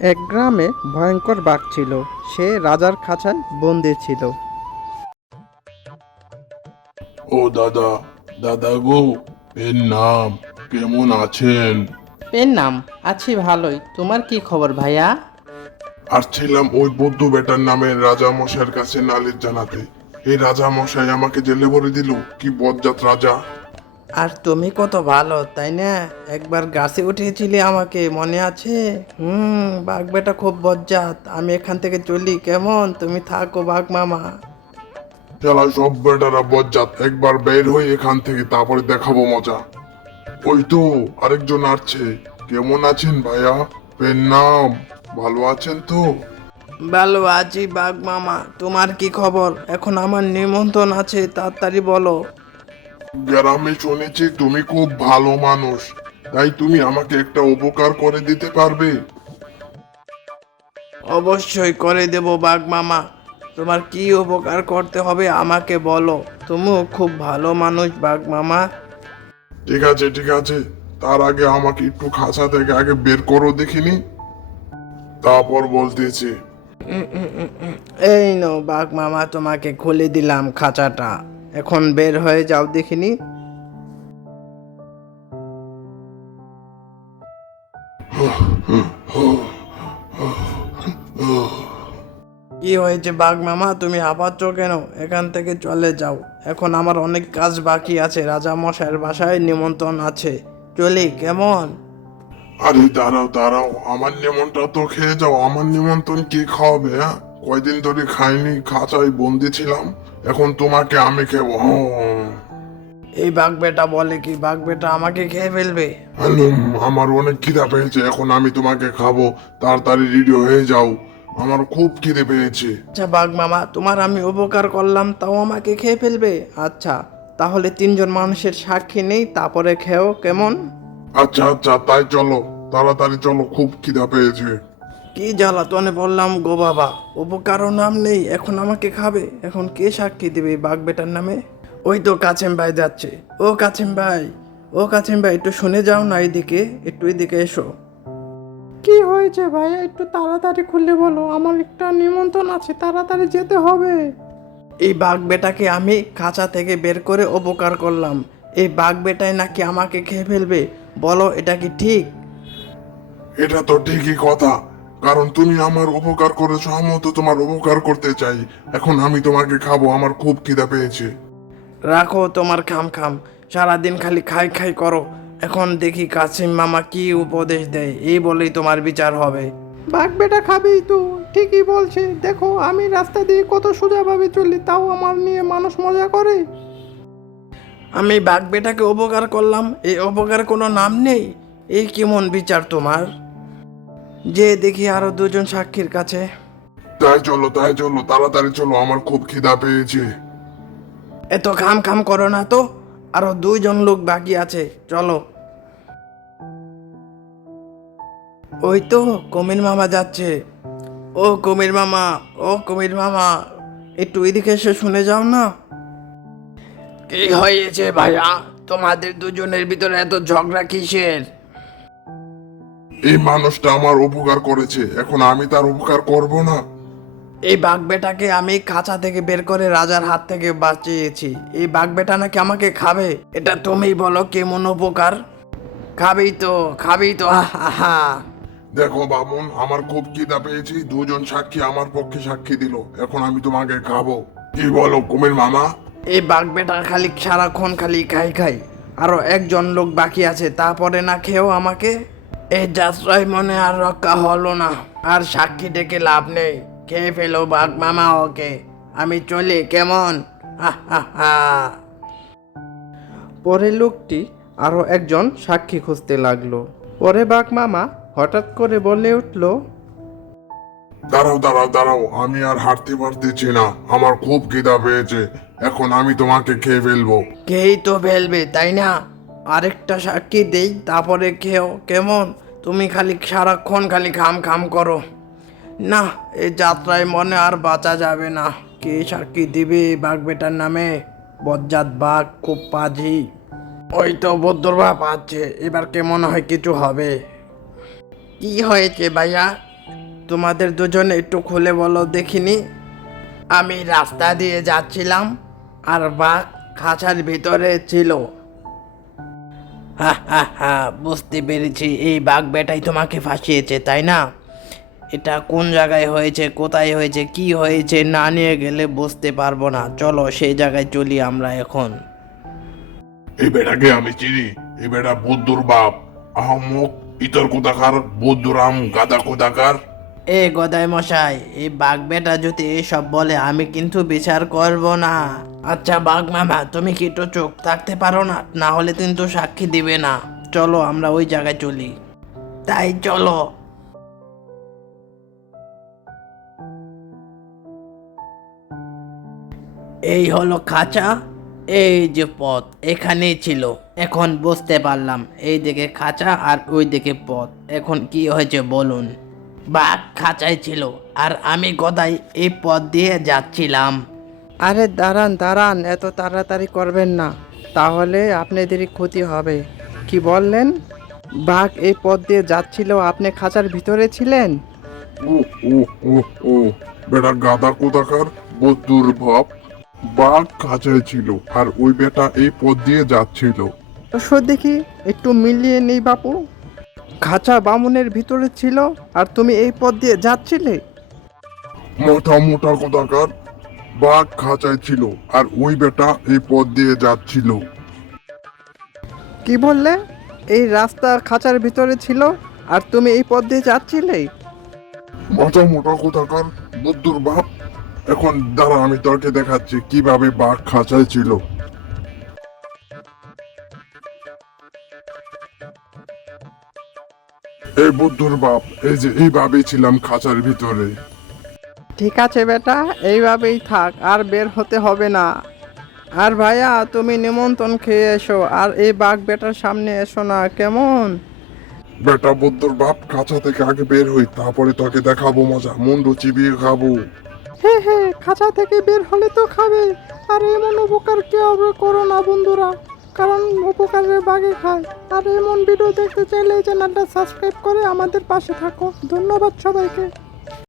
এক গ্রামে ভয়ঙ্কর বাঘ ছিল। সে রাজার খাঁচায় বন্দি ছিল। ও দাদা, দাদা গো, এর নাম কেমন আছেন? এর নাম আছি ভালোই। তোমার কি খবর ভাইয়া? আসছিলাম ওই বৌদ্ধ বেটার নামে রাজা মশাইয়ের কাছে নালিশ জানাতে। এই রাজা মশাই আমাকে জেলে ভরে দিল, কি বজ্জাত রাজা! আর তুমি কত ভালো তাই না? একবার গাছে উঠিয়েছিলে আমাকে মনে আছে? বাঘ বেটা খুব বজ্জাত। আমি এখান থেকে চলি কেমন? তুমি থাকো বাঘ মামা। শালা সব বেটারা বজ্জাত, একবার বের হই এখান থেকে, তারপরে দেখাবো মজা। ওই তো আরেকজন আসছে। কেমন আছেন ভাইয়া? এর নাম, ভালো আছেন তো? ভালো আছি বাঘ মামা। তোমার কি খবর? এখন আমার নিমন্ত্রণ আছে, তাড়াতাড়ি বলো। গ্রামে শুনেছি তুমি খুব ভালো মানুষ, তাই তুমি আমাকে একটা উপকার করে দিতে পারবে? অবশ্যই করে দেব বাঘ মামা। তোমার কি উপকার করতে হবে আমাকে বলো। তুমিও খুব ভালো মানুষ বাঘ মামা। ঠিক আছে ঠিক আছে, তার আগে আমাকে একটু খাঁচা থেকে আগে বের করো দেখিনি, তারপর বলতেছি। এই নাও বাঘ মামা, তোমাকে খুলে দিলাম খাঁচাটা। এখন বের হয়ে যাও দেখিনি। কি হয়েছে বাঘ মামা, তুমি হাঁপাচ্ছ কেন? এখান থেকে চলে যাও। এখন আমার অনেক কাজ বাকি আছে, রাজা মশাইয়ের বাসায় নিমন্ত্রণ আছে। চলি কেমন? আরে দাঁড়াও দাঁড়াও, আমার নিমন্ত্রণ তো খেয়ে যাও। আমার নিমন্ত্রণ কে খাওয়াবে? হ্যাঁ, কয়দিন ধরে খাইনি, খাঁচায় বন্দি ছিলাম, এখন তোমাকে আমি খেবো? এই বাঘ বেটা বলে কি, বাঘ বেটা আমাকে খেয়ে ফেলবে? হ্যালো, আমার অনেক খিদা পেয়েছে, এখন আমি তোমাকে খাবো, তাড়াতাড়ি রেডি হয়ে যাও, আমার খুব খিদে পেয়েছে। আচ্ছা বাঘ মামা, তোমার আমি উপকার করলাম তাও আমাকে খেয়ে ফেলবে? আচ্ছা, তাহলে তিনজন মানুষের সাক্ষী নেই, তারপরে খেও কেমন? আচ্ছা আচ্ছা, তাই চলো, তাড়াতাড়ি চলো, খুব খিদা পেয়েছে। কি জ্বালাতনে বললাম গো বাবা, উপকারও নাম নেই, এখন আমাকে খাবে? এখন কে সাক্ষী দেবে এই বাঘ বেটার নামে? ওই তো কাছেম ভাই যাচ্ছে। ও কাছেম ভাই, ও কাছেম ভাই, একটু শুনে যাও না, এইদিকে একটু, এদিকে এসো। কি হয়েছে ভাইয়া, একটু তাড়াতাড়ি খুলে বলো, আমার একটা নিমন্ত্রণ আছে, তাড়াতাড়ি যেতে হবে। এই বাঘ বেটাকে আমি খাঁচা থেকে বের করে উপকার করলাম, এই বাঘ বেটাই নাকি আমাকে খেয়ে ফেলবে? বলো, এটা কি ঠিক? এটা তো ঠিকই কথা, কারণ তুমি আমার উপকার করেছো, আমিও তো তোমার উপকার করতে চাই। এখন আমি তোমাকে খাবো, আমার খুব খিদা পেয়েছে। রাখো তোমার খাম খাম, সারাদিন খালি খাই খাই করো। এখন দেখি কাসিম মামা কি উপদেশ দেয়, এই বলেই তোমার বিচার হবে। বাঘ বেটা খাবেই তো, ঠিকই বলছে। দেখো আমি রাস্তা দিয়ে কত সোজাভাবে চলি, তাও আমার নিয়ে মানুষ মজা করে। আমি বাঘ বেটাকে উপকার করলাম, এই উপকার কোনো নাম নেই? এই কেমন বিচার তোমার? যে দেখি আরো দুজন সাক্ষীর কাছে। তাই চলো তাই চলো, তাড়াতাড়ি চলো, আমার খুব খিদা পেয়েছে। এত খাম খাম করো না তো, আরো দুইজন লোক বাকি আছে, চলো। ওই তো কমির মামা যাচ্ছে। ও কমির মামা, ও কমির মামা, একটু এদিকে এসে শুনে যাও না। কি হয়েছে ভাইয়া, তোমাদের দুজনের ভিতরে এত ঝগড়া কিসের? এই মানুষটা আমার উপকার করেছে, এখন আমি তার উপকার করব না? এই বাঘ বেটাকে আমি খাঁচা থেকে বের করে রাজার হাত থেকে বাঁচিয়েছি, এই বাঘ বেটা নাকি আমাকে খাবে? এটা তুমি বলো কেমন উপকার? খাবেই তো, খাবেই তো, আহা। দেখো বামুন, আমার খুব খিদা পেয়েছে, দুজন সাক্ষী আমার পক্ষে সাক্ষী দিল, এখন আমি তোমাকে খাবো। কি বলো কুমির মামা? এই বাঘ বেটা খালি সারাক্ষণ খালি খাই খাই। আরো একজন লোক বাকি আছে, তারপরে না খেয়েও আমাকে। এই যাত্রায় মনে আর রক্ষা হলো না, আর সাক্ষী ডেকে লাভ নেই। খেয়ে ফেলো বাঘ মামা ওকে, আমি চলি কেমন? হা। পরে লোকটি আরো একজন সাক্ষী খুঁজতে লাগলো। পরে বাঘ মামা হঠাৎ করে বলে উঠল, দাঁড়াও দাঁড়াও দাঁড়াও, আমি আর হাঁটতে পারতেছি না, আমার খুব খিদা পেয়েছে, এখন আমি তোমাকে খেয়ে ফেলবো। খেয়েই তো ফেলবে তাই না? আরেকটা সাক্ষী দেই, তারপরে খেও কেমন? তুমি খালি সারাক্ষণ খালি খাম খাম করো। না, এই যাত্রায় মনে আর বাঁচা যাবে না। কে সাক্ষী দিবে এই বাঘ বেটার নামে? বজ্জাত বাঘ, খুব পাজি। ওই তো বদ্দর বাপ আছে, এবার কেমন হয় কিছু হবে। কি হয়েছে ভাইয়া? তোমাদের দুজনে একটু খুলে বলো দেখিনি। আমি রাস্তা দিয়ে যাচ্ছিলাম আর বাঘ খাঁচার ভিতরে ছিল। হা হা হা, বুঝতে পেরেছি, এই বাঘ বেটাই তোমাকে ফাঁসিয়েছে তাই না? এটা কোন জায়গায় হয়েছে, কোথায় হয়েছে, কি হয়েছে, না নিয়ে গেলে বুঝতে পারবো না। চলো সেই জায়গায় চলি আমরা এখন। এই বেটাকে আমি চিনি। এই বেটা বুদ্ধুর বাপ। আহমক ইতর কোথাকার, বুদ্ধুরাম গাদা কোথাকার। এ গদাই মশাই, এই বাঘ বেটা যদি এসব বলে আমি কিন্তু বিচার করব না। আচ্ছা বাঘ মামা, তুমি কি একটু চোখ থাকতে পারো না? না হলে কিন্তু সাক্ষী দিবে না। চলো আমরা ওই জায়গায় চলি। তাই চলো। এই হলো খাঁচা, এই যে পথ এখানেই ছিল। এখন বুঝতে পারলাম এই দিকে খাঁচা আর ওই দিকে পথ। এখন কি হয়েছে বলুন? বাঘ খাঁচায় ছিল আর আমি গদাই এই পথ দিয়ে যাচ্ছিলাম। আরে দাঁড়ান দাঁড়ান, এত তাড়াতাড়ি করবেন না, তাহলে আপনাদেরই ক্ষতি হবে। কি বললেন? বাঘ এই পথ দিয়ে যাচ্ছিল, আপনি খাঁচার ভিতরে ছিলেন? ও ও ও ও বেটা গাদা কোথাকার, বুদ্ধুর বাপ। বাঘ খাঁচায় ছিল আর ওই বেটা এই পথ দিয়ে যাচ্ছিল। তো দেখি একটু মিলিয়ে নেই বাপু। খাঁচা বামুনের ভিতরে ছিল আর তুমি এই পথ দিয়ে যাচ্ছিলে? মোটা মোটা কোথাকার, বাঘ খাঁচায় ছিল আর ওই বেটা এই পথ দিয়ে যাচ্ছিল। কি বললে? এই রাস্তা খাঁচার ভিতরে ছিল আর তুমি এই পথ দিয়ে যাচ্ছিলে? মোটা মোটা কোথাকার, বুদ্ধুর বাপ। এখন দাঁড়া, আমি তোকে দেখাচ্ছি কিভাবে বাঘ খাঁচায় ছিল। এই বুদ্ধুর বাপ, এই যে এইভাবেই ছিলাম খাঁচার ভিতরে। ঠিক আছে বেটা, এইভাবেই থাক, আর বের হতে হবে না। আর ভাইয়া, তুমি নিমন্ত্রণ খেয়ে এসো, আর এই বাঘ বেটার সামনে এসো না, কেমন? বেটা বুদ্ধুর বাপ, খাঁচা থেকে আগে বের হই, তারপরে তোকে দেখাবো মজা, মুন্ডু চিবিয়ে খাবো। হ্যাঁ হ্যাঁ, খাঁচা থেকে বের হলে তো খাবে। আর এমন উপকার কেউ করো না বন্ধুরা, কারণ উপকারের বাঘে খায়। আর এমন ভিডিও দেখতে চাইলে এই চ্যানেলটা সাবস্ক্রাইব করে আমাদের পাশে থাকো। ধন্যবাদ সবাইকে।